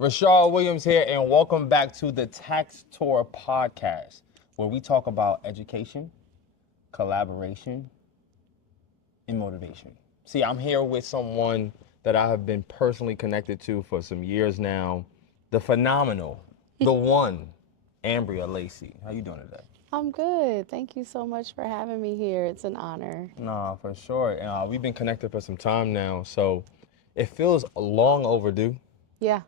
Rashard Williams here, and welcome back to the Tax Tour podcast, where we talk about education, collaboration, and motivation. See, I'm here with someone that I have been personally connected to for some years now, the phenomenal, the one, Ambrea Lacy. How you doing today? I'm good. Thank you so much for having me here. It's an honor. Nah, for sure. We've been connected for some time now, so it feels long overdue, Yeah.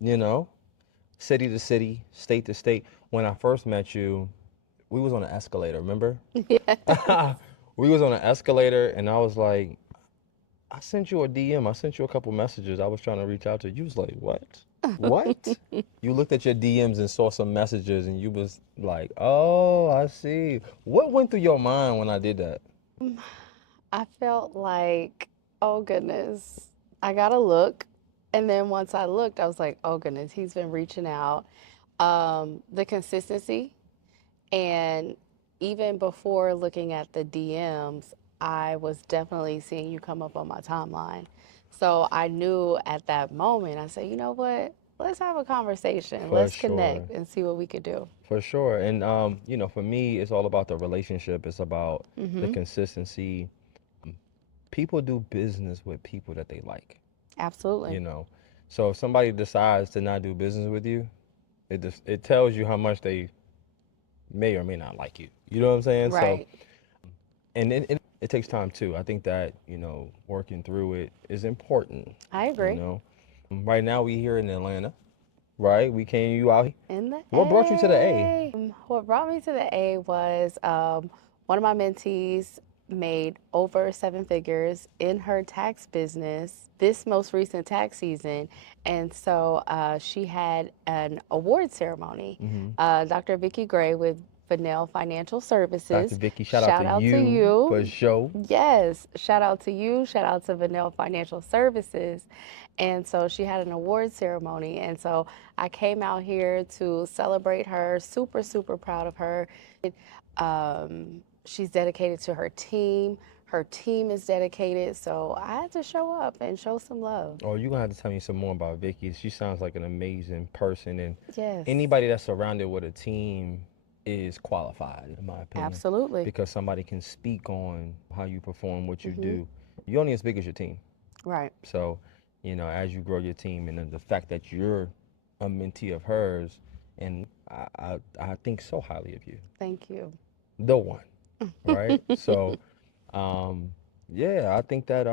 you know? City to city, state to state. When I first met you, we was on an escalator, remember? Yeah. We was on an escalator and I was like, I sent you a DM. I sent you a couple messages. I was trying to reach out to you. You was like, what? What? You looked at your DMs and saw some messages and you was like, oh, I see. What went through your mind when I did that? I felt like, oh goodness, I gotta look. And then once I looked, I was like, oh goodness, he's been reaching out. The consistency, and even before looking at the DMs, I was definitely seeing you come up on my timeline. So I knew at that moment, I said, you know what? Let's have a conversation. For Let's sure. connect and see what we could do. For sure. And for me, it's all about the relationship. It's about the Mm-hmm. consistency. People do business with people that they like, you Absolutely. know. So if somebody decides to not do business with you, it tells you how much they may or may not like you. You know what I'm saying? So, Right. and it takes time too. I think that, working through it is important, I you agree. know. Right now we here in Atlanta, right? We came you out. In the What brought you to the A? A. What brought me to the A was one of my mentees made over seven figures in her tax business this most recent tax season. And so she had an award ceremony. Hmm. Dr. Vicki Gray with Vanell Financial Dr. Services. Vicky, shout out to Shout out to you for you. show. Yes, shout out to you. Shout out to Vanell Financial Services. And so she had an award ceremony. And so I came out here to celebrate her. Super, super proud of her. She's dedicated to her team. Her team is dedicated. So I had to show up and show some love. Oh, you're gonna have to tell me some more about Vicky. She sounds like an amazing person, and Yes, anybody that's surrounded with a team is qualified, in my opinion, absolutely. because somebody can speak on how you perform, what you Hmm. do. You're only as big as your team. Right. So, as you grow your team, and then the fact that you're a mentee of hers, and I think so highly of you, Thank you. the one, right? So, um, yeah, I think that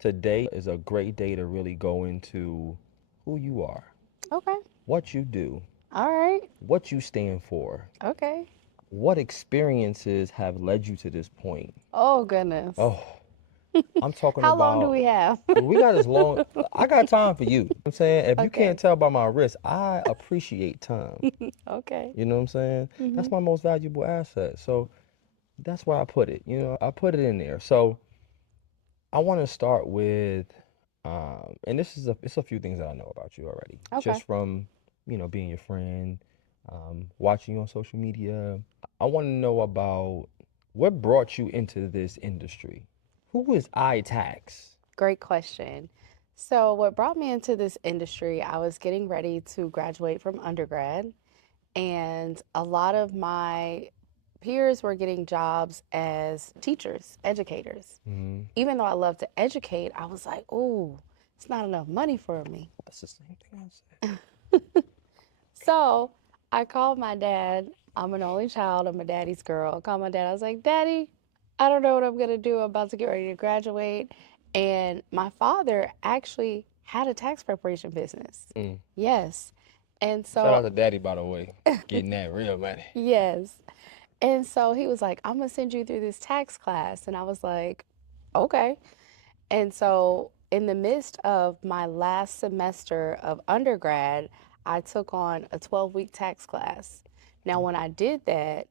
today is a great day to really go into who you are, Okay. what you do, All right. what you stand for, Okay. what experiences have led you to this point. Oh, goodness. Oh, I'm talking How long do about we have? we got as long. I got time for you. I'm saying if you can't Okay. tell by my wrist, I appreciate time. Okay. You know what I'm saying? Hmm. That's my most valuable asset. So that's where I put it. I put it in there. So I want to start with, and it's a few things that I know about you already, Okay. just from being your friend, watching you on social media. I want to know about what brought you into this industry. Who is iTax? Great question. So, what brought me into this industry, I was getting ready to graduate from undergrad, and a lot of my peers were getting jobs as teachers, educators. Hmm. Even though I love to educate, I was like, "Ooh, it's not enough money for me." That's the same thing I said. So, I called my dad. I'm an only child. I'm a daddy's girl. I called my dad. I was like, "Daddy, I don't know what I'm going to do. I'm about to get ready to graduate." And my father actually had a tax preparation business. Mm. Yes. And Shout out so, to Daddy, by the way, getting that real money. yes. And so he was like, I'm going to send you through this tax class. And I was like, okay. And so, in the midst of my last semester of undergrad, I took on a 12-week tax class. Now, when I did that,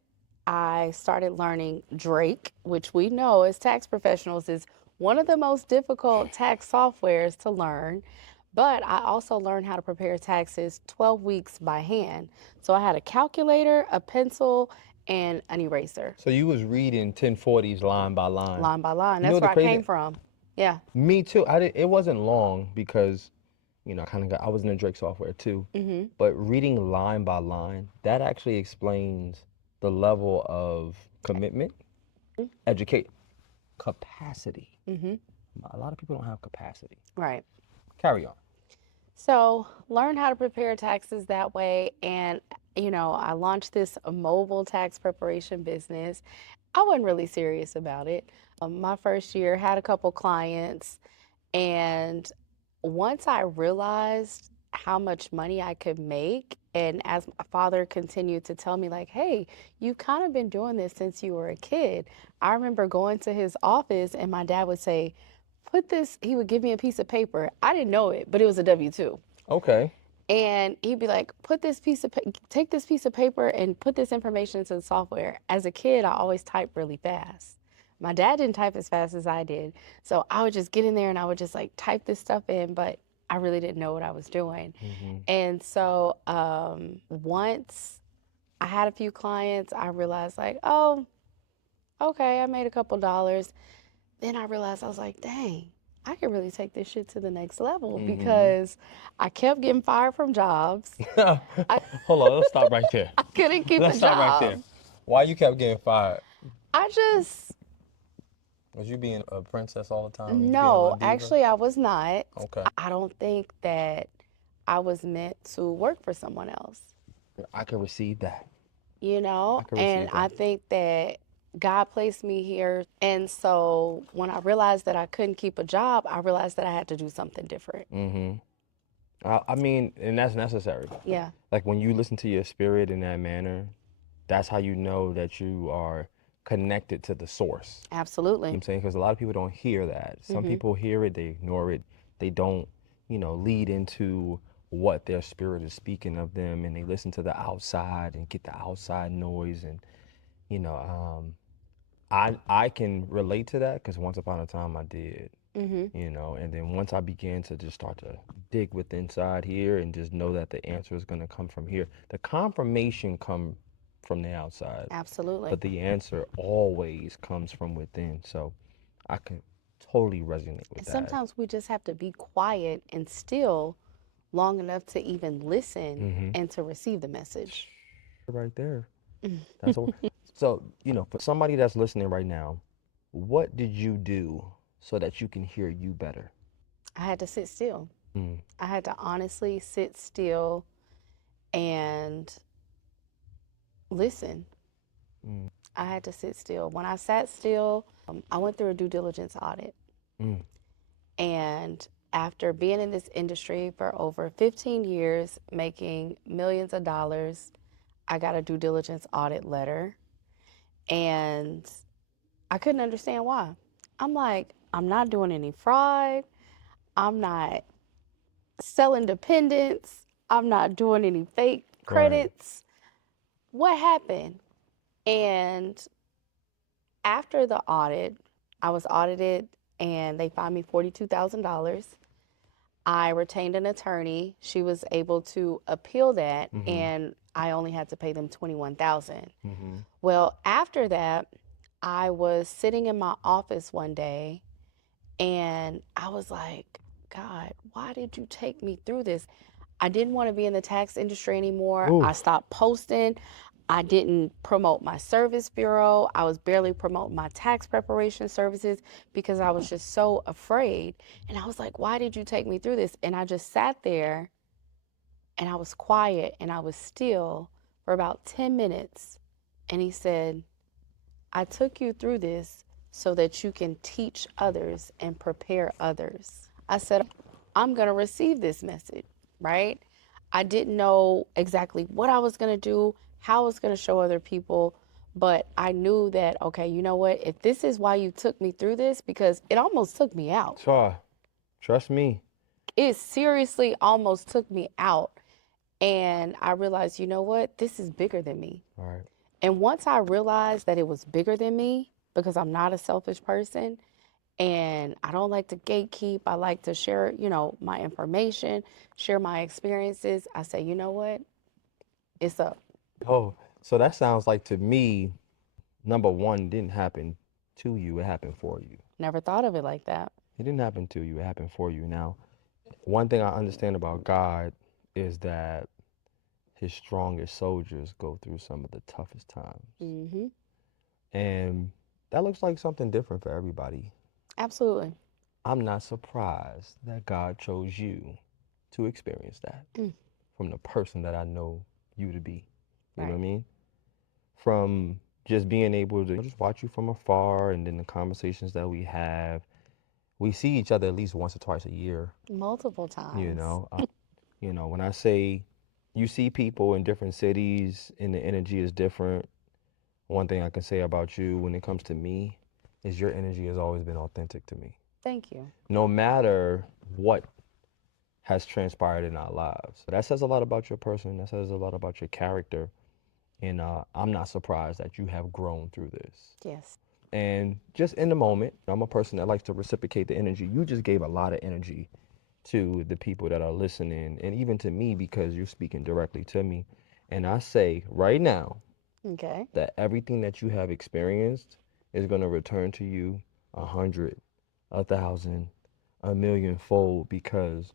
I started learning Drake, which we know as tax professionals is one of the most difficult tax softwares to learn. But I also learned how to prepare taxes 12 weeks by hand. So I had a calculator, a pencil, and an eraser, So you was reading 1040s line by line. line by line. You know That's what the where I came crazy? from. Yeah. Me too. I did. It wasn't long because I was in the Drake software too. Mm-hmm. But reading line by line, that actually explains the level of commitment, educate, capacity. Mm-hmm. A lot of people don't have capacity. Right. Carry on. So learn how to prepare taxes that way. And, I launched this mobile tax preparation business. I wasn't really serious about it. My first year had a couple clients, and once I realized how much money I could make, and as my father continued to tell me, like, hey, you've kind of been doing this since you were a kid. I remember going to his office, and my dad would say, he would give me a piece of paper. I didn't know it, but it was a W 2. Okay. And he'd be like, take this piece of paper and put this information into the software. As a kid, I always typed really fast. My dad didn't type as fast as I did. So I would just get in there and I would just like type this stuff in, but I really didn't know what I was doing. And so once I had a few clients, I realized, like, oh, okay, I made a couple dollars. Then I realized, I was like, dang, I could really take this shit to the next level because I kept getting fired from jobs. Hold on, let's stop right there. I couldn't keep a Let's stop right there. job. Why you kept getting fired? I just, Was you being a princess all the time? Was you being a no, little diva? actually, I was not. Okay. I don't think that I was meant to work for someone else, I can receive that. you know? I can And receive I that. think that God placed me here. And so when I realized that I couldn't keep a job, I realized that I had to do something different. I mean, and that's necessary. Yeah, Like when you listen to your spirit in that manner, that's how you know that you are connected to the source. You know what absolutely. I'm saying? Because a lot of people don't hear that. Some people hear it, they ignore it. They don't, lead into what their spirit is speaking of them, and they listen to the outside and get the outside noise. And, you know, I can relate to that because once upon a time I did. And then once I began to just start to dig with inside here and just know that the answer is going to come from here, the confirmation come from the outside, Absolutely. but the answer always comes from within. So I can totally resonate with And that. sometimes we just have to be quiet and still long enough to even listen and to receive the message. Right there. That's a, so, for somebody that's listening right now, what did you do so that you can hear you better? I had to sit still. I had to honestly sit still and listen. I had to sit still. When I sat still, I went through a due diligence audit. And after being in this industry for over 15 years, making millions of dollars, I got a due diligence audit letter. And I couldn't understand why. I'm like, I'm not doing any fraud. I'm not selling dependents. I'm not doing any fake credits. What happened? And after the audit, I was audited and they fined me $42,000. I retained an attorney. She was able to appeal that, and I only had to pay them $21,000. Well, after that, I was sitting in my office one day and I was like, God, why did you take me through this? I didn't want to be in the tax industry anymore. I stopped posting. I didn't promote my service bureau. I was barely promoting my tax preparation services because I was just so afraid. And I was like, why did you take me through this? And I just sat there and I was quiet and I was still for about 10 minutes. And he said, I took you through this so that you can teach others and prepare others. I said, I'm going to receive this message, right? I didn't know exactly what I was going to do, how I was going to show other people, but I knew that, okay, you know what? If this is why you took me through this, because it almost took me out. Sure. Trust me. It seriously almost took me out. And I realized, you know what? This is bigger than me. All right. And once I realized that it was bigger than me, because I'm not a selfish person and I don't like to gatekeep, I like to share, my information, share my experiences. I say, you know what? It's up. Oh, so that sounds like to me, number one didn't happen to you, it happened for you. Never thought of it like that. It didn't happen to you, it happened for you. Now, one thing I understand about God is that his strongest soldiers go through some of the toughest times. Mm-hmm. And that looks like something different for everybody. Absolutely. I'm not surprised that God chose you to experience that Mm. from the person that I know you to be. You know what I Right. mean? From just being able to just watch you from afar, and then the conversations that we have. We see each other at least once or twice a year, Multiple you times. know. When I say you see people in different cities and the energy is different, one thing I can say about you when it comes to me is your energy has always been authentic to me. Thank you. No matter what has transpired in our lives. That says a lot about your person. That says a lot about your character. And I'm not surprised that you have grown through this. Yes. And just in the moment, I'm a person that likes to reciprocate the energy. You just gave a lot of energy to the people that are listening and even to me because you're speaking directly to me. And I say right now Okay. that everything that you have experienced is going to return to you 100, 1,000, a million fold because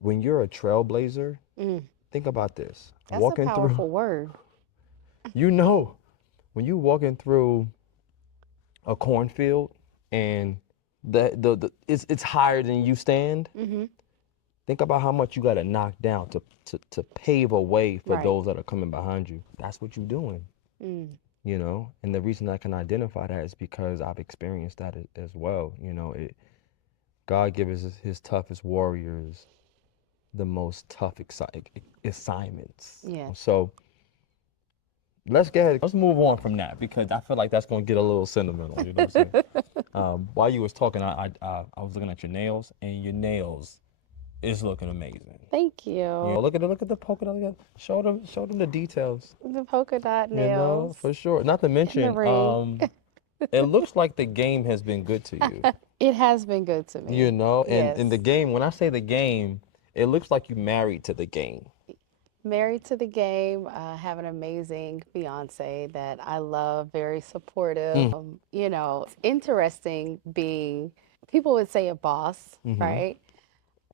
when you're a trailblazer, Mm. think about this. That's a Walking through, powerful word. you know, when you walking through a cornfield and it's higher than you stand, Mm-hmm. think about how much you got to knock down to pave a way for Right. those that are coming behind you. That's what you're doing, Mm. And the reason I can identify that is because I've experienced that as well. God gives his toughest warriors the most tough assignments. Yeah. So let's move on from that because I feel like that's gonna get a little sentimental. You know what I'm saying? While you was talking, I was looking at your nails, and your nails is looking amazing. Thank you. Look at the polka dot. Show them the details. The polka dot For nails sure. Not to and the mention, ring. it looks like the game has been good to you. It has been good to me. And in the Yes. game, when I say the game, it looks like you married to the game. Married to the game, have an amazing fiance that I love, very supportive. It's interesting being, people would say a boss, Mm-hmm. right?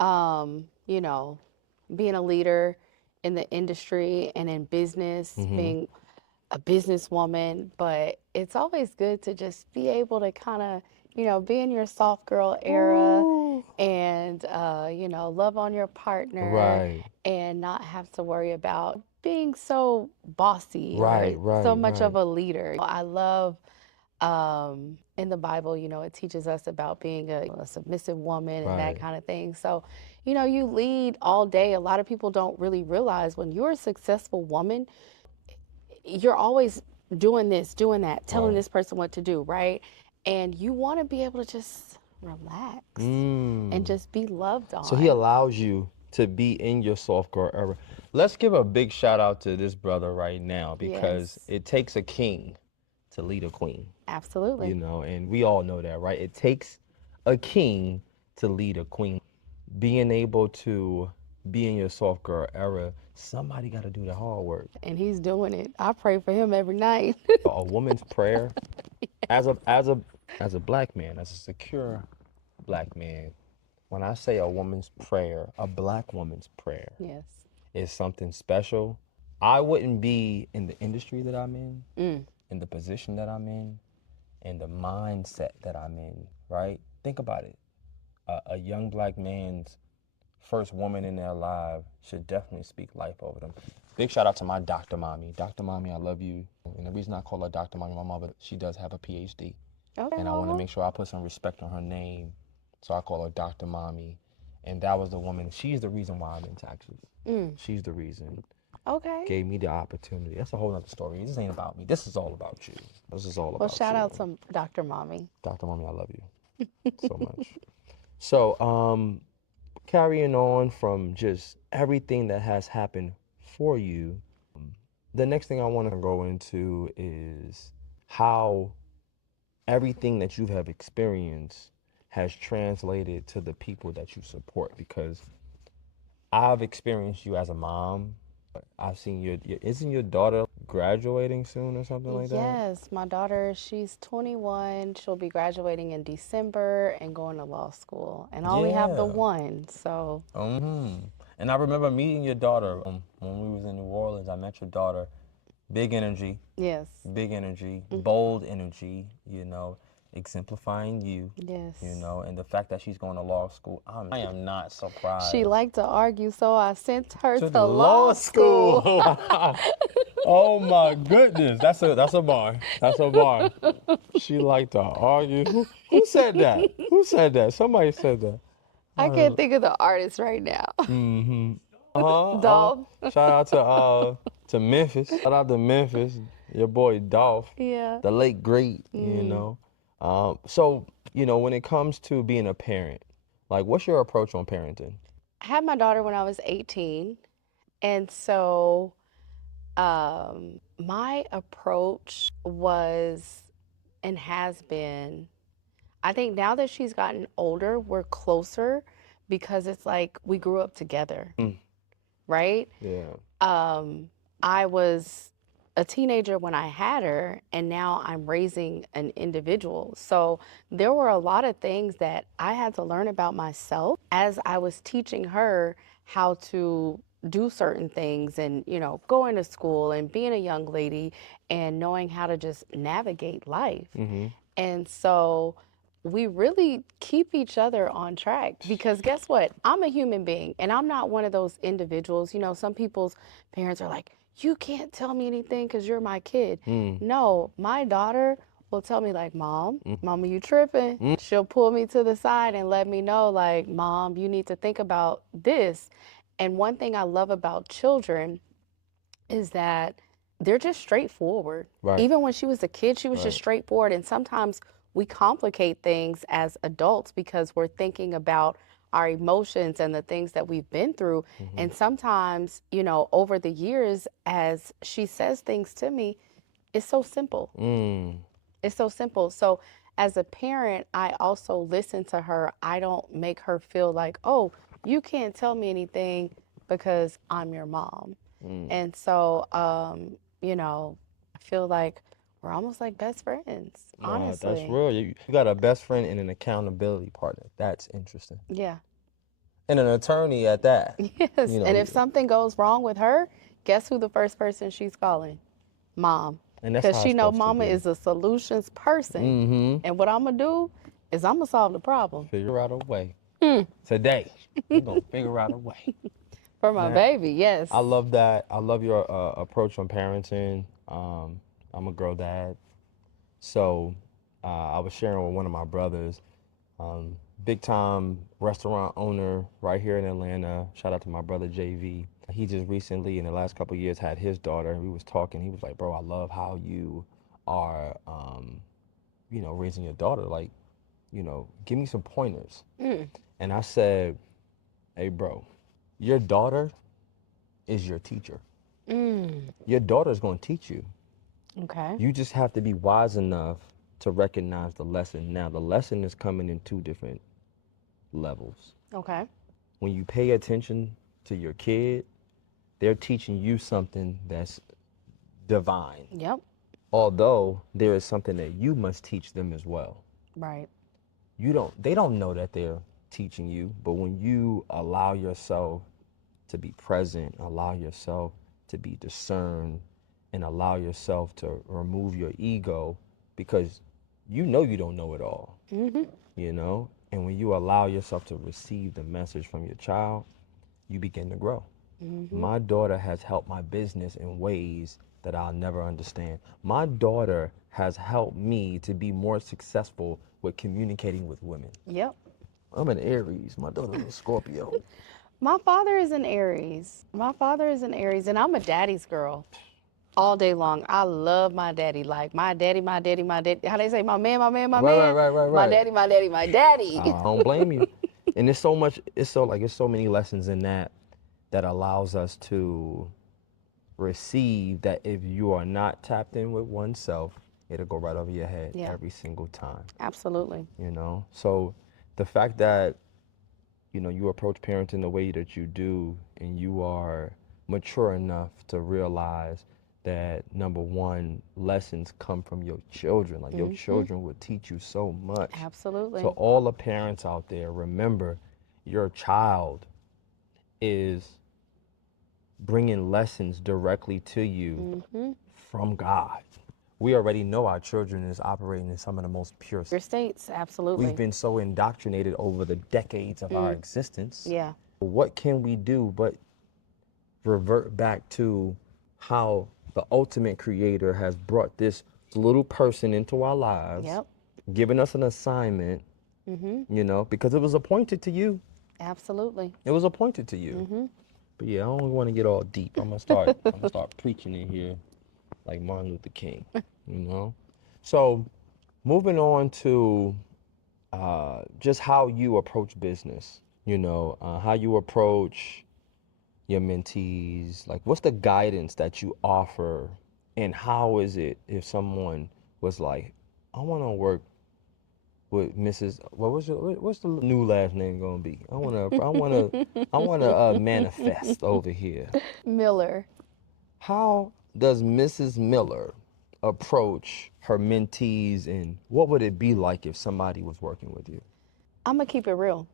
Um, you know, being a leader in the industry and in business, Mm-hmm. being a businesswoman, but it's always good to just be able to kind of, be in your soft girl era Ooh. and, love on your partner Right. and not have to worry about being so bossy or Right. so Right. much of Right. a leader. I love in the Bible, it teaches us about being a submissive woman and that Right. kind of thing. So, you lead all day. A lot of people don't really realize when you're a successful woman, you're always doing this, doing that, telling Right. this person what to do, right? And you want to be able to just relax and Mm. just be loved So he on. allows you to be in your soft girl era. Let's give a big shout out to this brother right now because Yes, it takes a king to lead a queen, absolutely. and we all know that, right? It takes a king to lead a queen. Being able to be in your soft girl era, somebody got to do the hard work. And he's doing it. I pray for him every night. A woman's prayer, as a black man, as a secure black man, when I say a woman's prayer, a black woman's prayer Yes. is something special. I wouldn't be in the industry that I'm Mm. in the position that I'm in the mindset that I'm in, right? Think about it. A young black man's first woman in their life should definitely speak life over them. Big shout out to my Dr. Mommy. Dr. Mommy, I love you. And the reason I call her Dr. Mommy, my mother, she does have a PhD. Okay, And I want to mama. make sure I put some respect on her name. So I call her Dr. Mommy. And that was the woman, she's the reason why I'm in Texas. Mm. She's the reason. Okay. Gave me the opportunity. That's a whole other story. This ain't about me. This is all about you. This is all Well, about shout you. out to Dr. Mommy. Dr. Mommy, I love you so much. So, carrying on from just everything that has happened for you, the next thing I want to go into is how everything that you have experienced has translated to the people that you support because I've experienced you as a mom I've seen isn't your daughter graduating soon or something like that? Yes, my daughter, she's 21. She'll be graduating in December and going to law school. And I only have the Yeah. one, so And I remember meeting your daughter when we was in New Orleans. I met your daughter. yes, Big energy, bold energy, exemplifying yes. and the fact that she's going to law school, I am not She surprised. liked to argue, so I sent her To the to law law school. school. Oh my goodness, that's a bar. That's a bar. She liked to argue. Who said that? Who said that? Somebody said that. I can't think of the artist right now. Mm-hmm. Uh-huh. Dolph. Shout out to Memphis. Shout out to Memphis. Your boy Dolph, Yeah. the late great, Mm. So, when it comes to being a parent, like what's your approach on parenting? I had my daughter when I was 18. And so my approach was and has been, I think now that she's gotten older, we're closer because it's like we grew up together, Mm, right? yeah. I was a teenager when I had her, and now I'm raising an individual. So there were a lot of things that I had to learn about myself as I was teaching her how to do certain things and, going to school and being a young lady and knowing how to just navigate life. Mm-hmm. And so we really keep each other on track because guess what? I'm a human being and I'm not one of those individuals. Some people's parents are like, you can't tell me anything because you're my kid. Mm, No, my daughter will tell me, like, mm, Mama, you tripping. mm. She'll pull me to the side and let me know, like, Mom, you need to think about this. And one thing I love about children is that they're just straightforward. Right. Even when she was a kid, she was just Right. straightforward. And sometimes we complicate things as adults because we're thinking about our emotions and the things that we've been through. Mm-hmm. And sometimes, over the years, as she says things to me, it's so simple. Mm. It's so simple. So, as a parent, I also listen to her. I don't make her feel like, oh, you can't tell me anything because I'm your mom. Mm. And so, I feel like we're almost like best friends, Wow, that's honestly. real. You got a best friend and an accountability partner. That's interesting. Yeah. And an attorney at that. Yes. You And know, if something goes wrong with her, guess who the first person she's calling? Mom. and that's Because how it's she know supposed to mama be. is a solutions person. Mm-hmm. And what I'm going to do is I'm going to solve the problem. Figure out a way. Today, we're gonna figure out a way. For my That baby, yes. I love that. I love your approach on parenting. I'm a girl dad, so I was sharing with one of my brothers, big time restaurant owner right here in Atlanta. Shout out to my brother JV. He just recently, in the last couple of years, had his daughter. We was talking. He was like, "Bro, I love how you are, raising your daughter. Like, give me some pointers." And I said, "Hey, bro, your daughter is your teacher. Your daughter's going to teach you. Okay. You just have to be wise enough to recognize the lesson. Now, the lesson is coming in two different levels. Okay. When you pay attention to your kid, they're teaching you something that's divine. Yep. Although there is something that you must teach them as well. Right. They don't know that they're teaching you, but when you allow yourself to be present, allow yourself to be discerned, and allow yourself to remove your ego, because you don't know it all, and when you allow yourself to receive the message from your child, you begin to grow. My daughter has helped my business in ways that I'll never understand. My daughter has helped me to be more successful with communicating with women. Yep. I'm an Aries. My daughter's a Scorpio. My father is an Aries. My father is an Aries, and I'm a daddy's girl all day long. I love my daddy. Like my daddy, my daddy, my daddy. How they say, my man, my man, my Right, right, man. right, right, My right. daddy, my daddy, my daddy. I don't blame you. And there's so much, it's so many lessons in that allows us to receive that if you are not tapped in with oneself, it'll go right over your head Yeah. every single time, Absolutely. So the fact that, you approach parenting the way that you do, and you are mature enough to realize that, number one, lessons come from your children. Like, your children will teach you so much. Absolutely. So all the parents out there, remember, your child is bringing lessons directly to you from God. We already know our children is operating in some of the most pure. Your states, absolutely. We've been so indoctrinated over the decades of our existence. Yeah. What can we do but revert back to how the ultimate creator has brought this little person into our lives, Yep. given us an assignment, you know, because it was appointed to you. Absolutely. It was appointed to you. But yeah, I don't want to get all deep. I'm gonna start preaching in here like Martin Luther King, you know? So moving on to just how you approach business, you know, how you approach your mentees, like what's the guidance that you offer, and how is it if someone was like, I want to work with Mrs. What's the new last name gonna be? I wanna manifest over here. Miller. How does Mrs. Miller approach her mentees, and what would it be like if somebody was working with you? I'm going to keep it real.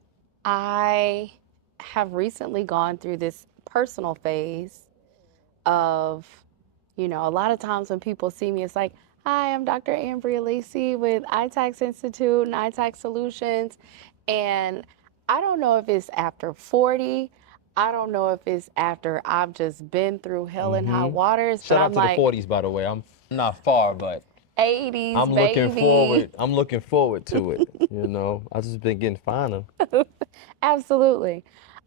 I have recently gone through this personal phase of, you know, a lot of times when people see me, it's like, hi, I'm Dr. Ambrea Lacy with iTax Institute and iTax Solutions. And I don't know if it's after 40. I don't know if it's after I've just been through hell and high waters. Shout but out I'm to like, the 40s, by the way. I'm not far, but 80s, I'm baby. looking forward to it. You know, I just been getting finer. Absolutely.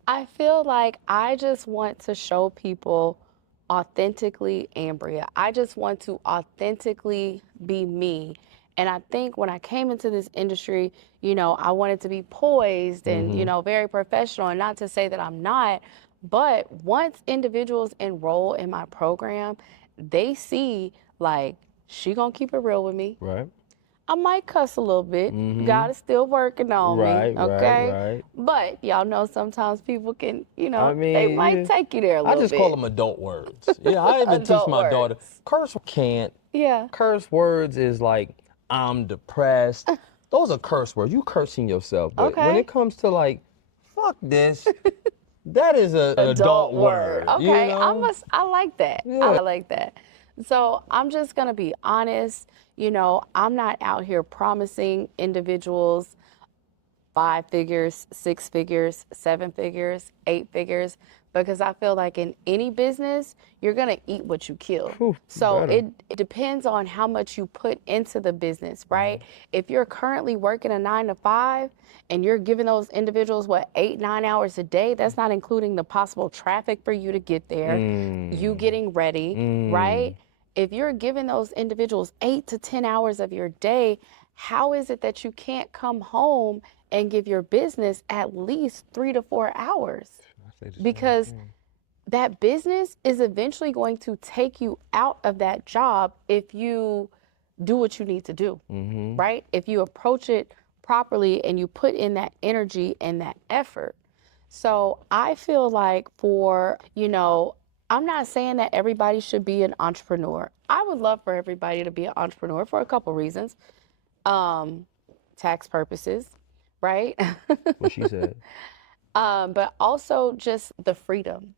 I feel like I just want to show people authentically Ambrea. I just want to authentically be me. And I think when I came into this industry, you know, I wanted to be poised and, you know, very professional. And not to say that I'm not, but once individuals enroll in my program, they see like, she gonna keep it real with me. Right. I might cuss a little bit. God is still working on Right, me, okay? right. But y'all know sometimes people can, you know, I mean, they might yeah. take you there a I little just bit. call them adult words. Yeah, I even teach Adult my daughter. words. Curse can't. Yeah. Curse words is like, I'm depressed. Those are curse words. You cursing yourself. But when Okay. it comes to like, fuck this, that is an adult word. Okay, You know? I like that. Yeah. I like that. So I'm just gonna be honest. You know, I'm not out here promising individuals 5 figures, 6 figures, 7 figures, 8 figures, because I feel like in any business, you're gonna eat what you kill. Whew, So better. it depends on how much you put into the business, right? If you're currently working a 9 to 5 and you're giving those individuals, 8, 9 hours a day, that's not including the possible traffic for you to get there, you getting ready, right? If you're giving those individuals 8 to 10 hours of your day, how is it that you can't come home and give your business at least 3 to 4 hours? Because that business is eventually going to take you out of that job if you do what you need to do, right? If you approach it properly and you put in that energy and that effort. So I feel like you know, I'm not saying that everybody should be an entrepreneur. I would love for everybody to be an entrepreneur for a couple reasons. Tax purposes, right? What she said. But also just the freedom.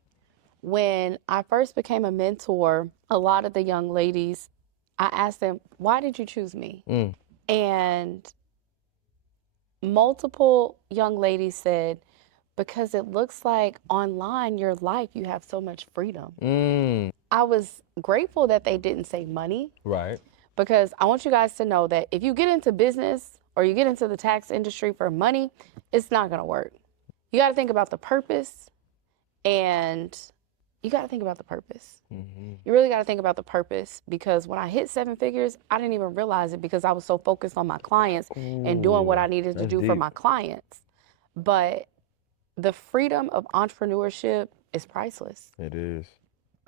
When I first became a mentor, a lot of the young ladies, I asked them, why did you choose me? And multiple young ladies said, because it looks like online, your life, you have so much freedom. I was grateful that they didn't say money. Right. Because I want you guys to know that if you get into business or you get into the tax industry for money, it's not going to work. You got to think about the purpose, and you got to think about the purpose. You really got to think about the purpose, because when I hit 7 figures, I didn't even realize it because I was so focused on my clients and doing what I needed to do for my clients. But the freedom of entrepreneurship is priceless. It is.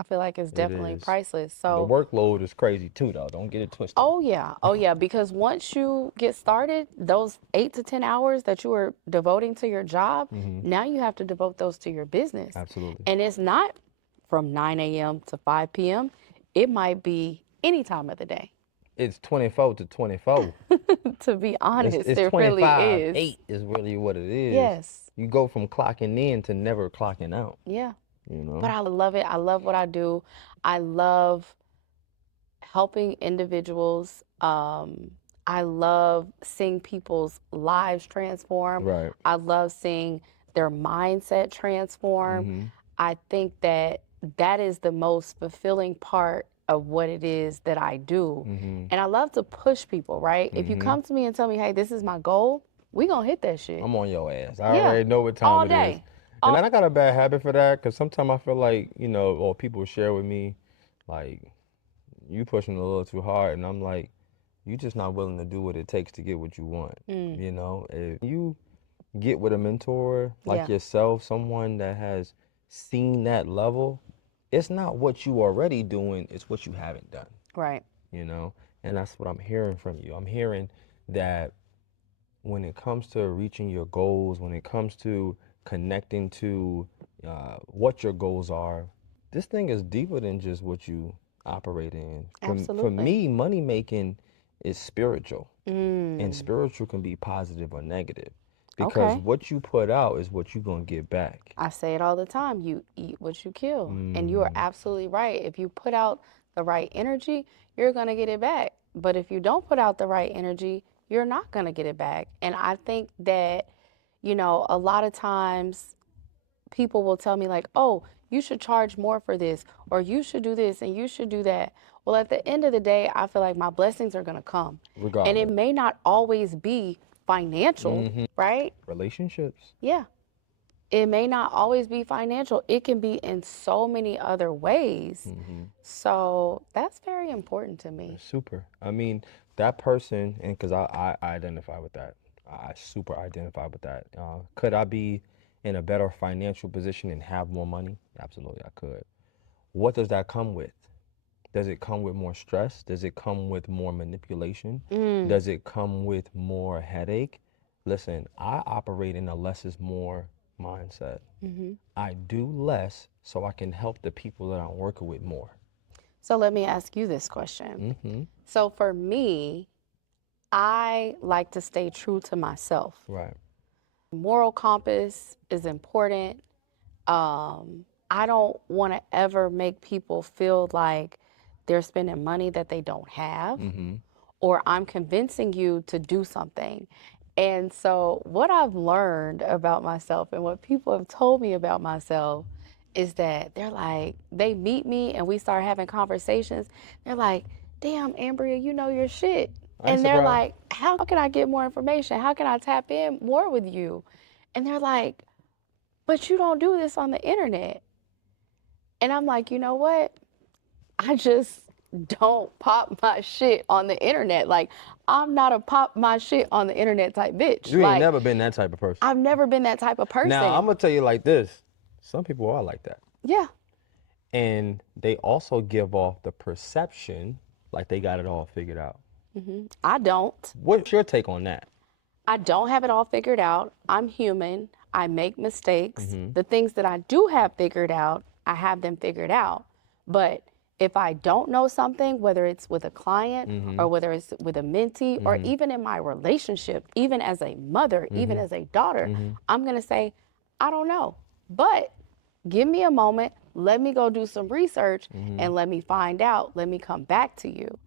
I feel like it's definitely is. priceless. The So workload is crazy too, though. Don't get it twisted. oh yeah, because once you get started, those 8 to 10 hours that you were devoting to your job, now you have to devote those to your business. Absolutely. And it's not from 9 a.m. to 5 p.m. It might be any time of the day. It's 24 to 24. To be honest, It's it really 25, is. 8 is really what it is. Yes. You go from clocking in to never clocking out, Yeah. you know? But I love it. I love what I do. I love helping individuals. I love seeing people's lives transform. Right. I love seeing their mindset transform. Mm-hmm. I think that that is the most fulfilling part of what it is that I do. Mm-hmm. And I love to push people, right? If you Mm-hmm. come to me and tell me, hey, this is my goal, we gonna hit that shit. I'm on your ass. I Yeah. already know what time All it is. day. And I got a bad habit for that because sometimes I feel like, you know, or people share with me, like, you pushing a little too hard. And I'm like, you just not willing to do what it takes to get what you want. You know, if you get with a mentor like Yeah. yourself, someone that has seen that level, it's not what you already doing, it's what you haven't done, Right. you know? And that's what I'm hearing from you. I'm hearing that when it comes to reaching your goals, when it comes to connecting to what your goals are, this thing is deeper than just what you operate in. For Absolutely. me, money making is spiritual, and Mm. spiritual can be positive or negative because Okay. what you put out is what you're going to get back. I say it all the time. You eat what you kill. And you are Mm, absolutely right. If you put out the right energy, you're going to get it back. But if you don't put out the right energy, you're not going to get it back. And I think that, you know, a lot of times people will tell me, like, oh, you should charge more for this, or you should do this, and you should do that. Well, at the end of the day, I feel like my blessings are going to come. And it regardless. may not always be financial, right? Relationships. Yeah. It may not always be financial. It can be in so many other ways. So that's very important to me. Super. I mean, that person, and because I identify with that, I super identify with that. Could I be in a better financial position and have more money? Absolutely, I could. What does that come with? Does it come with more stress? Does it come with more manipulation? Does it come with more headache? Listen, I operate in a less is more mindset. I do less so I can help the people that I'm working with more. So let me ask you this question. So for me, I like to stay true to myself. Right. Moral compass is important. I don't want to ever make people feel like they're spending money that they don't have, or I'm convincing you to do something. And so, what I've learned about myself and what people have told me about myself is that they're like, they meet me and we start having conversations. They're like, damn, Ambrea, you know your shit. I ain't And they're surprised. like, how can I get more information? How can I tap in more with you? And they're like, but you don't do this on the internet. And I'm like, you know what? I just don't pop my shit on the internet. Like, I'm not a pop my shit on the internet type bitch. You ain't Like, never been that type of person. I've never been that type of person. Now, I'm going to tell you like this. Some people are like that. Yeah. And they also give off the perception like they got it all figured out. I don't. What's your take on that? I don't have it all figured out. I'm human. I make mistakes. The things that I do have figured out, I have them figured out. But if I don't know something, whether it's with a client or whether it's with a mentee or even in my relationship, even as a mother, even as a daughter, I'm going to say, I don't know. But give me a moment. Let me go do some research and let me find out. Let me come back to you.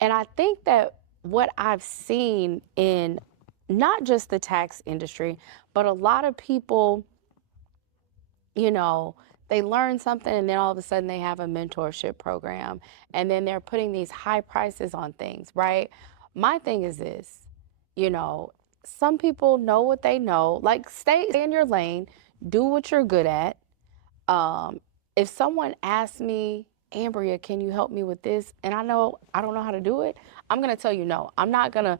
And I think that what I've seen in not just the tax industry, but a lot of people, you know, they learn something and then all of a sudden they have a mentorship program and then they're putting these high prices on things, right? My thing is this, you know, some people know what they know, like stay in your lane, do what you're good at. If someone asks me, Ambrea, can you help me with this? And I know I don't know how to do it, I'm going to tell you no. I'm not going to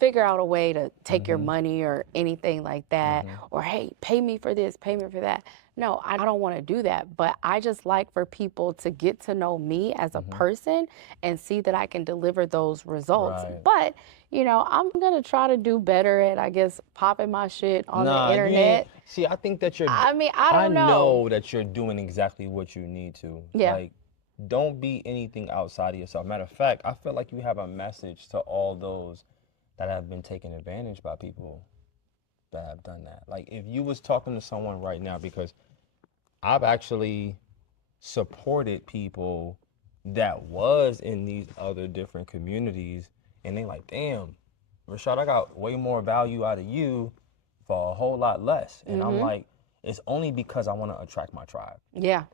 figure out a way to take your money or anything like that, or hey, pay me for this, pay me for that. No, I don't want to do that, but I just like for people to get to know me as a person and see that I can deliver those results. Right. But, you know, I'm going to try to do better at, I guess, popping my shit on the Nah, you internet. ain't. See, I think that you're. I mean, I don't know. That you're doing exactly what you need to. Yeah. Like, don't be anything outside of yourself. Matter of fact, I feel like you have a message to all those that have been taken advantage by people that have done that. Like, if you was talking to someone right now, because I've actually supported people that was in these other different communities, and they like, damn, Rashad, I got way more value out of you for a whole lot less. And I'm like, it's only because I want to attract my tribe. Yeah.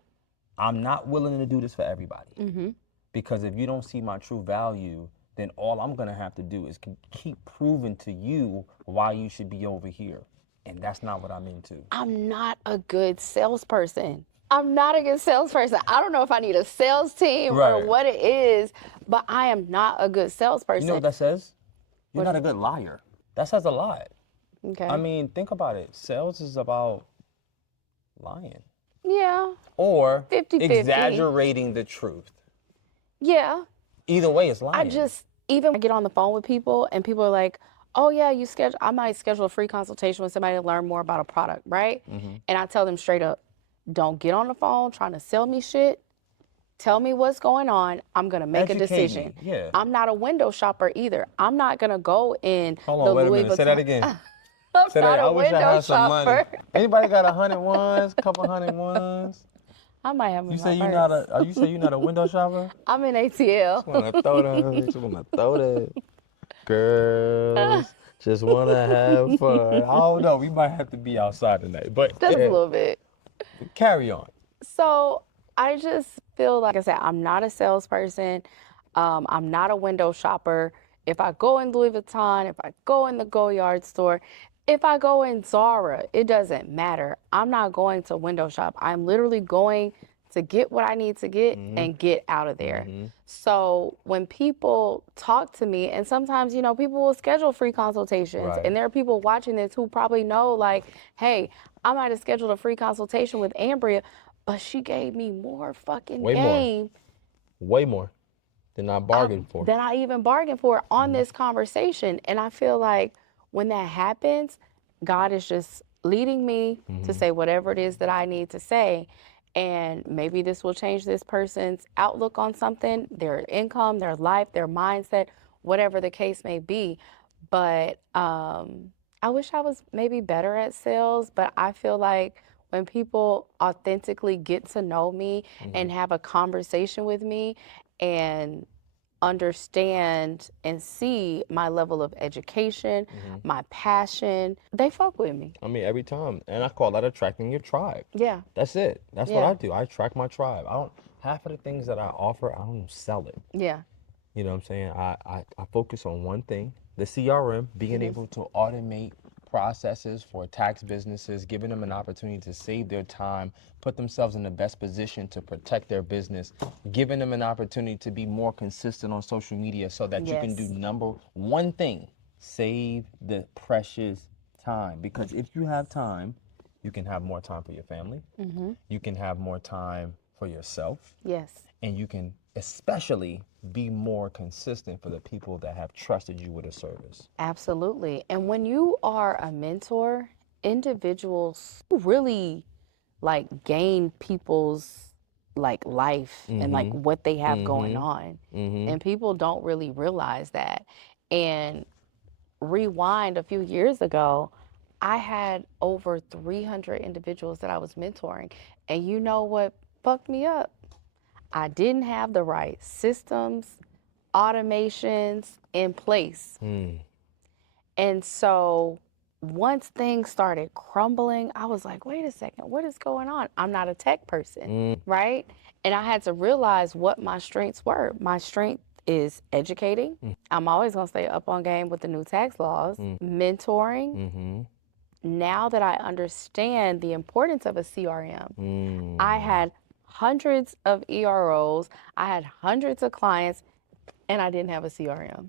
I'm not willing to do this for everybody. Because if you don't see my true value, then all I'm going to have to do is keep proving to you why you should be over here. And that's not what I'm into. I'm not a good salesperson. I'm not a good salesperson. I don't know if I need a sales team or Right. what it is, but I am not a good salesperson. You know what that says? You're not a good liar. That says a lot. Okay. I mean, think about it. Sales is about lying. Yeah. Or 50-50. exaggerating the truth. Yeah. Either way, it's lying. I just, even when I get on the phone with people and people are like, oh yeah, I might schedule a free consultation with somebody to learn more about a product, right? And I tell them straight up, don't get on the phone trying to sell me shit. Tell me what's going on. I'm going to make a Educate decision. me, yeah. I'm not a window shopper either. I'm not going to go in Hold on, the wait a Louis minute. Vuitton. Say that again. I'm Say not that. a I wish I window had some money. shopper. Anybody got 100 ones? Couple hundred ones? I might have them You in say my you're purse. not a. You say you're not a window shopper? I'm in ATL. Wanna throw that? Just wanna throw that. Girls just wanna have fun. I don't know. We might have to be outside tonight, but Just a little bit. carry on. So I just feel like I said, I'm not a salesperson. I'm not a window shopper. If I go in Louis Vuitton, if I go in the Goyard store, if I go in Zara, it doesn't matter. I'm not going to window shop. I'm literally going to get what I need to get and get out of there. So when people talk to me, and sometimes, you know, people will schedule free consultations, Right. and there are people watching this who probably know, like, hey, I might have scheduled a free consultation with Ambrea, but she gave me more fucking Way more. game Way more than I bargained for. than I even bargained for on this conversation. And I feel like when that happens, God is just leading me to say whatever it is that I need to say. And maybe this will change this person's outlook on something, their income, their life, their mindset, whatever the case may be. But I wish I was maybe better at sales, but I feel like when people authentically get to know me and have a conversation with me and understand and see my level of education, my passion, they fuck with me. I mean, every time. And I call that attracting your tribe. Yeah. That's it. That's what Yeah. I do. I attract my tribe. I don't, half of the things that I offer, I don't sell it. Yeah. You know what I'm saying? I focus on one thing, the CRM, being able to automate processes for tax businesses, giving them an opportunity to save their time, put themselves in the best position to protect their business, giving them an opportunity to be more consistent on social media so that you can do Yes. number one thing, save the precious time. Because if you have time, you can have more time for your family, you can have more time for yourself, Yes. and you can especially be more consistent for the people that have trusted you with a service. Absolutely. And when you are a mentor, individuals really like gain people's like life and like what they have going on. And people don't really realize that. And rewind a few years ago, I had over 300 individuals that I was mentoring. And you know what fucked me up? I didn't have the right systems, automations in place. And so once things started crumbling, I was like, wait a second, what is going on? I'm not a tech person, right? And I had to realize what my strengths were. My strength is educating. I'm always going to stay up on game with the new tax laws, mentoring. Now that I understand the importance of a CRM, I had hundreds of EROs, I had hundreds of clients, and I didn't have a CRM.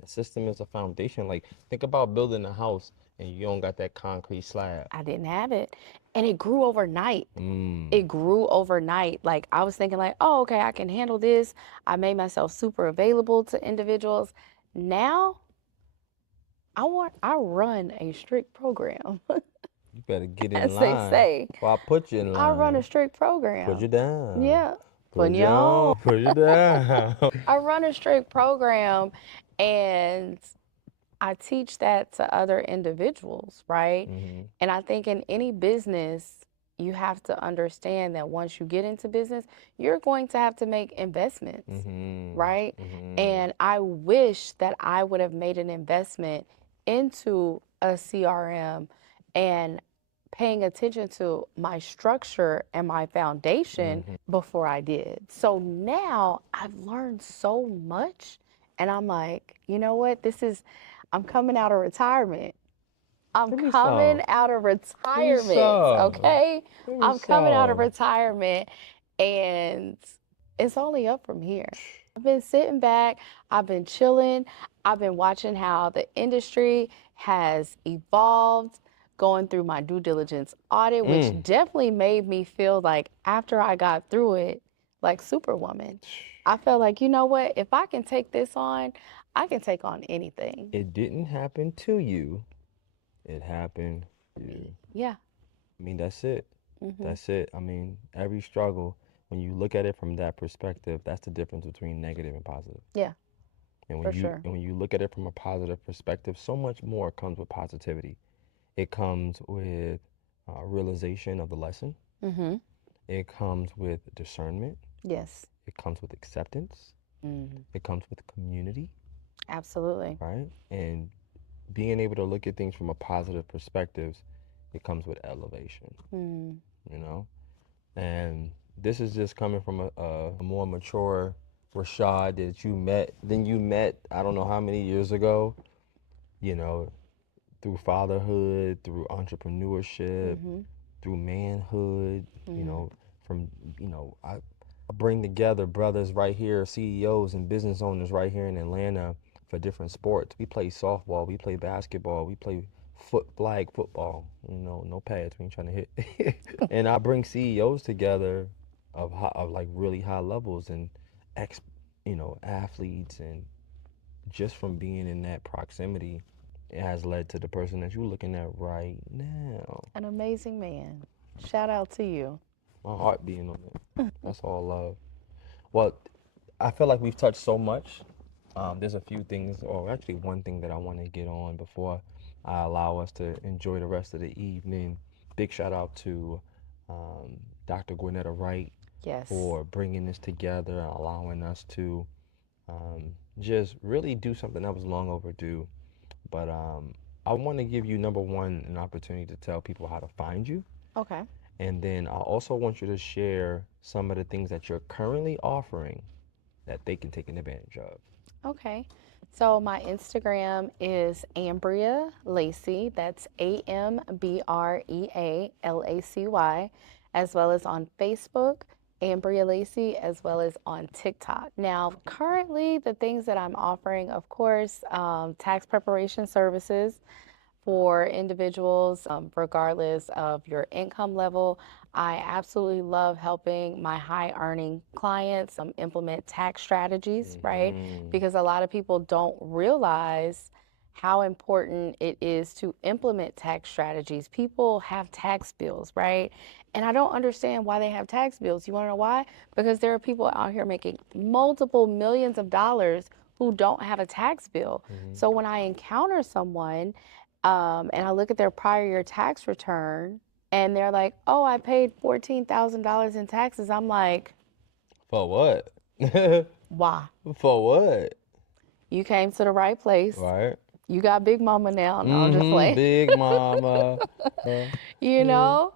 That system is a foundation. Like, think about building a house and you don't got that concrete slab. I didn't have it. And it grew overnight. Mm. It grew overnight. Like I was thinking like, oh, okay, I can handle this. I made myself super available to individuals. Now I run a strict program, You better get in as they line. say. Well, I put you in I run a line. strict Put you program. down. Yeah. Put Putting you you on. on. Put you down. I run a strict program and I teach that to other individuals, right? Mm-hmm. And I think in any business, you have to understand that once you get into business, you're going to have to make investments, Mm-hmm. right? Mm-hmm. And I wish that I would have made an investment into a CRM and paying attention to my structure and my foundation before I did. So now I've learned so much and I'm like, you know what? I'm coming out of retirement. I'm Give me coming some. out of Give me retirement, some. okay? Give me I'm coming out of some. retirement and it's only up from here. I've been sitting back, I've been chilling, I've been watching how the industry has evolved, going through my due diligence audit, which definitely made me feel like after I got through it, like Superwoman. I felt like, you know what? If I can take this on, I can take on anything. It didn't happen to you. It happened to you. Yeah. I mean, that's it. Mm-hmm. That's it. I mean, every struggle, when you look at it from that perspective, that's the difference between negative and positive. Yeah, And for sure. when you look at it from a positive perspective, so much more comes with positivity. It comes with realization of the lesson. Mm-hmm. It comes with discernment. Yes. It comes with acceptance. Mm-hmm. It comes with community, Absolutely. right? And being able to look at things from a positive perspective, it comes with elevation, Mm. you know? And this is just coming from a more mature Rashad than you met, I don't know how many years ago, you know, through fatherhood, through entrepreneurship, Mm-hmm. through manhood, you Mm. know, I bring together brothers right here, CEOs and business owners right here in Atlanta for different sports. We play softball, we play basketball, we play flag football, you know, no pads, we ain't trying to hit. And I bring CEOs together of like really high levels and athletes, and just from being in that proximity, it has led to the person that you're looking at right now. An amazing man. Shout out to you. My heart being on it. That's all love. Well, I feel like we've touched so much. There's a few things, or actually one thing that I want to get on before I allow us to enjoy the rest of the evening. Big shout out to Dr. Gwinnetta Wright Yes. for bringing this together and allowing us to just really do something that was long overdue. But I want to give you, number one, an opportunity to tell people how to find you. Okay. And then I also want you to share some of the things that you're currently offering that they can take advantage of. Okay. So my Instagram is Ambrea Lacy. That's AmbreaLacy, as well as on Facebook, Ambrea Lacy, as well as on TikTok. Now, currently, the things that I'm offering, of course, tax preparation services for individuals, regardless of your income level. I absolutely love helping my high earning clients implement tax strategies, right? Because a lot of people don't realize how important it is to implement tax strategies. People have tax bills, right? And I don't understand why they have tax bills. You want to know why? Because there are people out here making multiple millions of dollars who don't have a tax bill. So when I encounter someone and I look at their prior year tax return and they're like, oh, I paid $14,000 in taxes. I'm like, For what? why? For what? You came to the right place. Right? You got Big Mama now. No, I'm just playing. Big mama. You know?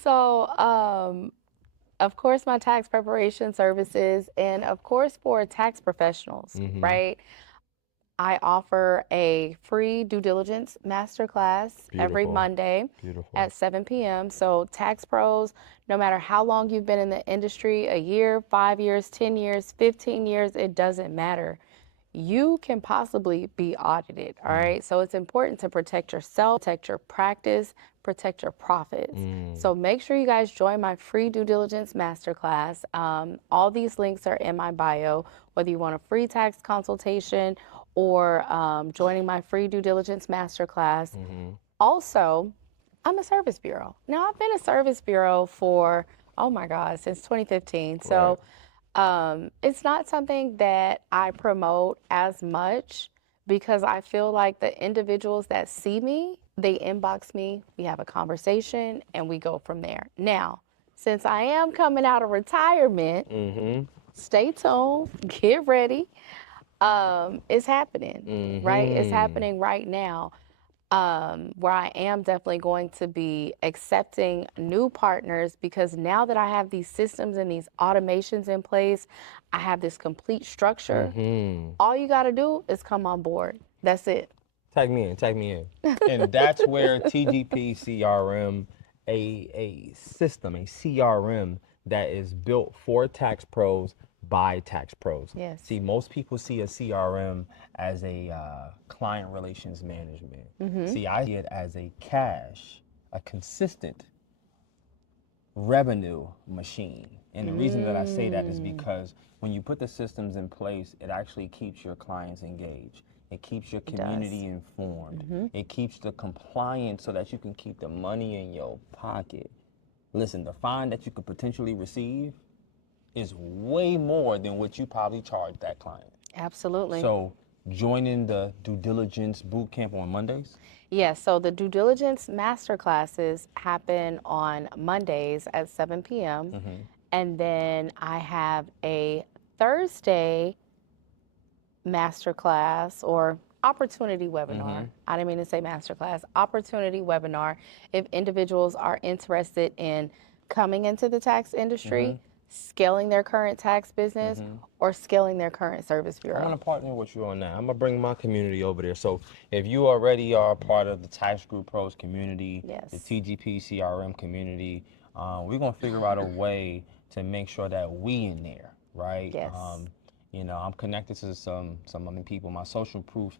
So, of course, my tax preparation services, and of course, for tax professionals, right? I offer a free due diligence masterclass every Beautiful. Monday Beautiful. at 7 p.m. So tax pros, no matter how long you've been in the industry, a year, 5 years, 10 years, 15 years, it doesn't matter. you can possibly be audited. All right. So it's important to protect yourself, protect your practice, protect your profits. So make sure you guys join my free due diligence masterclass. All these links are in my bio, whether you want a free tax consultation or joining my free due diligence masterclass. Also, I'm a service bureau. Now, I've been a service bureau for, oh my God, since 2015. So it's not something that I promote as much because I feel like the individuals that see me, they inbox me, we have a conversation, and we go from there. Now, since I am coming out of retirement, stay tuned, get ready. It's happening, right? It's happening right now. Where I am definitely going to be accepting new partners because now that I have these systems and these automations in place, I have this complete structure. All you got to do is come on board. That's it. Tag me in, tag me in. And that's where TGP CRM, a system, a CRM that is built for tax pros by tax pros. Yes. See, most people see a CRM as a client relations management. See, I see it as a consistent revenue machine. And the reason that I say that is because when you put the systems in place, it actually keeps your clients engaged. It keeps your community informed. It keeps the compliance so that you can keep the money in your pocket. Listen, the fine that you could potentially receive is way more than what you probably charge that client. Absolutely. So joining the due diligence bootcamp on Mondays? Yes, so the due diligence master classes happen on Mondays at 7 p.m. And then I have a Thursday master class or opportunity webinar. I didn't mean to say master class, opportunity webinar. If individuals are interested in coming into the tax industry, scaling their current tax business, or scaling their current service I'm bureau. gonna partner with you on that. I'm gonna bring my community over there. So if you already are a part of the Tax Group Pros community, Yes. the TGP CRM community, we're gonna figure out a way to make sure that we in there, right? Yes. You know, I'm connected to some other people. My social proof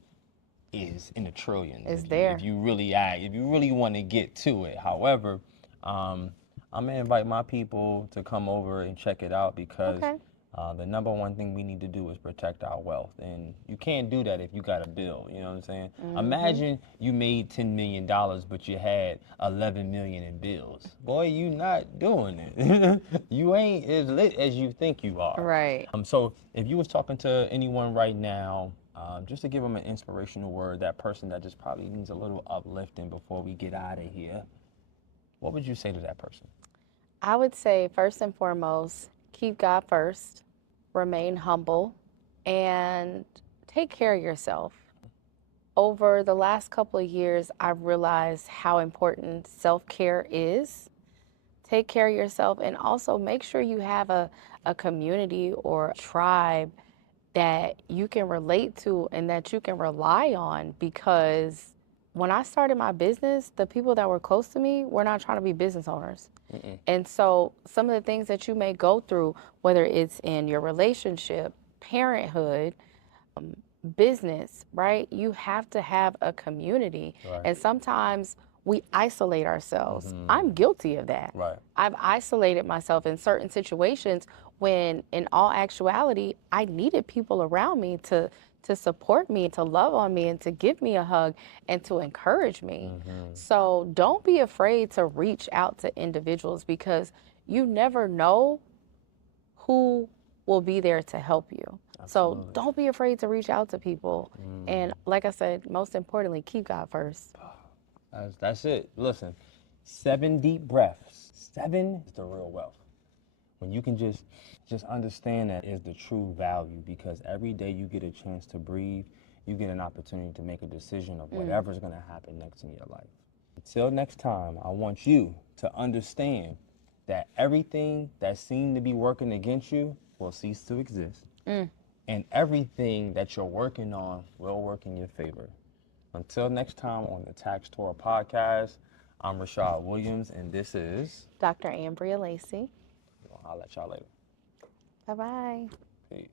is in the trillions. It's if there. you really want to get to it. However, I'm gonna invite my people to come over and check it out because Okay. the number one thing we need to do is protect our wealth, and you can't do that if you got a bill. You know what I'm saying? Imagine you made $10 million, but you had 11 million in bills. Boy, you not doing it. You ain't as lit as you think you are. Right. So if you was talking to anyone right now, just to give them an inspirational word, that person that just probably needs a little uplifting before we get out of here, what would you say to that person? I would say, first and foremost, keep God first, remain humble, and take care of yourself. Over the last couple of years, I've realized how important self-care is. Take care of yourself and also make sure you have a community or tribe that you can relate to and that you can rely on, because when I started my business, the people that were close to me were not trying to be business owners. And so some of the things that you may go through, whether it's in your relationship, parenthood, business, right? You have to have a community. Right. And sometimes we isolate ourselves. I'm guilty of that. Right. I've isolated myself in certain situations when in all actuality, I needed people around me to support me, to love on me, and to give me a hug and to encourage me. So don't be afraid to reach out to individuals because you never know who will be there to help you. So don't be afraid to reach out to people. And like I said, most importantly, keep God first. That's it. Listen, 7 deep breaths. 7 is the real wealth. When you can just understand that is the true value, because every day you get a chance to breathe, you get an opportunity to make a decision of whatever's going to happen next in your life. Until next time, I want you to understand that everything that seemed to be working against you will cease to exist. And everything that you're working on will work in your favor. Until next time on the Tax Tour podcast, I'm Rashad Williams, and this is Dr. Ambrea Lacy. I'll let y'all later. Bye-bye. Peace.